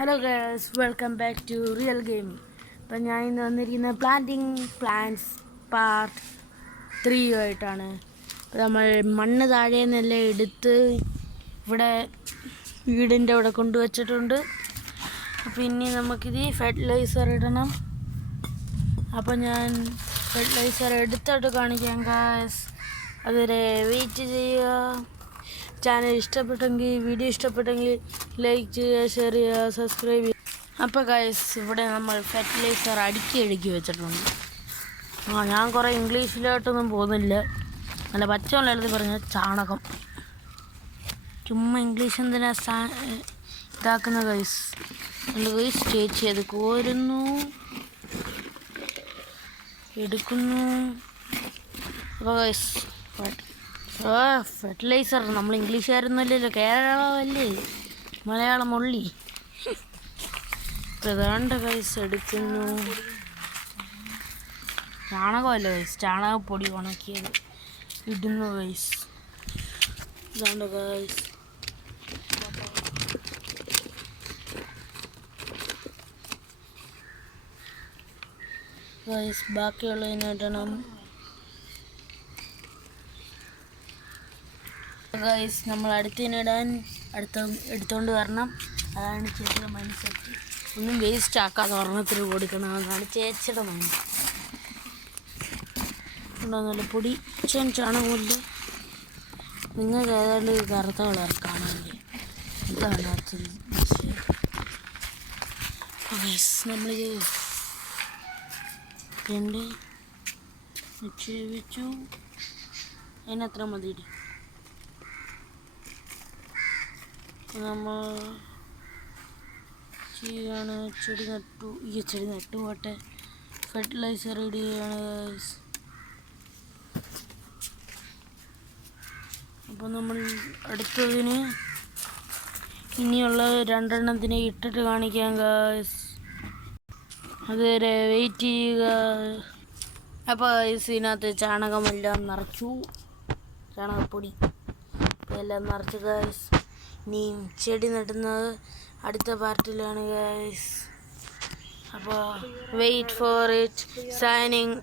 Hello guys, welcome back to real gaming. അപ്പം ഞാൻ ഇന്ന് വന്നിരിക്കുന്ന പ്ലാന്റിങ് പ്ലാന്റ്സ് പാർട്ട് 3 ആയിട്ടാണ്. അപ്പോൾ നമ്മൾ മണ്ണ് താഴെ നിന്നെല്ലാം എടുത്ത് ഇവിടെ വീടിൻ്റെ അവിടെ കൊണ്ടുവച്ചിട്ടുണ്ട്. അപ്പോൾ ഇനി നമുക്കിത് ഫെർട്ടിലൈസർ ഇടണം. അപ്പോൾ ഞാൻ ഫെർട്ടിലൈസർ എടുത്തിട്ട് കാണിക്കാം ഗൈസ്. അതുവരെ വെയിറ്റ് ചെയ്യുക. ചാനൽ ഇഷ്ടപ്പെട്ടെങ്കിൽ വീഡിയോ ഇഷ്ടപ്പെട്ടെങ്കിൽ ലൈക്ക് ചെയ്യുക, ഷെയർ ചെയ്യുക, സബ്സ്ക്രൈബ് ചെയ്യുക. അപ്പോൾ ഗൈസ്, ഇവിടെ നമ്മൾ ഫെർട്ടിലൈസർ അടുക്കി വെച്ചിട്ടുണ്ട്. ഞാൻ കുറേ ഇംഗ്ലീഷിലോട്ടൊന്നും പോകുന്നില്ല, നല്ല പച്ചവെള്ളം എഴുതി പറഞ്ഞ ചാണകം. ചുമ്മാ ഇംഗ്ലീഷ് എന്തിനാ ഇതാക്കുന്ന ഗൈസ്. എൻ്റെ ഗൈസ് ചേച്ചി അത് കോരുന്നു, എടുക്കുന്നു. അപ്പോൾ ഗൈസ് ഫെർട്ടിലൈസർ നമ്മൾ ഇംഗ്ലീഷുകാരൊന്നും അല്ലല്ലോ, കേരളമല്ലേ, മലയാളം ഉള്ളി. പ്രധാന ഗൈസ് എടുക്കുന്നു. ചാണകമല്ല ഗൈസ്, ചാണകപ്പൊടി ഉണക്കിയത് ഇടുന്നു ഗൈസ്. ഇതാണ്ട് ഗൈസ്. ഗൈസ് ബാക്കിയുള്ളതിന് ഇടണം. ഗൈസ് നമ്മൾ അടുത്തതിനിടാൻ എടുത്തോണ്ട് വരണം. അതാണ് ചേച്ചിയുടെ മൈൻഡ് സെറ്റ്. ഒന്നും വേസ്റ്റ് ആക്കാതെ ഒരെണ്ണത്തിന് കൊടുക്കണം, അതാണ് ചേച്ചിയുടെ മൈൻഡ്. ഉണ്ടോ നല്ല പൊടി ചാണകമില്ല. നിങ്ങൾക്ക് ഏതാണ്ട് കറുത്ത കളർ കാണാനില്ലേ, ഇതാണ് ഗൈസ്. നമ്മൾ നിക്ഷേപിച്ചു, അതിനത്ര മതി. നമ്മൾ ചെയ്യാണ്, ചെടി നട്ടു. ഈ ചെടി നട്ടു പോട്ടെ. ഫെർട്ടിലൈസർ റെഡി ചെയ്യാണ് ഗൈസ്. അപ്പോൾ നമ്മൾ അടുത്തതിന് ഇനിയുള്ള 2 എണ്ണത്തിനെ ഇട്ടിട്ട് കാണിക്കാം ഗൈസ്. അതുവരെ വെയിറ്റ് ചെയ്യുക. അപ്പോൾ ഗൈസ് ഇതിനകത്ത് ചാണകമെല്ലാം നിറച്ചു, ചാണകപ്പൊടി എല്ലാം നിറച്ചു ഗൈസ്. ഇനിയും ചെടി നടുന്നത് അടുത്ത പാർട്ടിലാണ് ഗൈസ്. അപ്പോൾ വെയിറ്റ് ഫോർ ഇറ്റ്. സൈനിങ്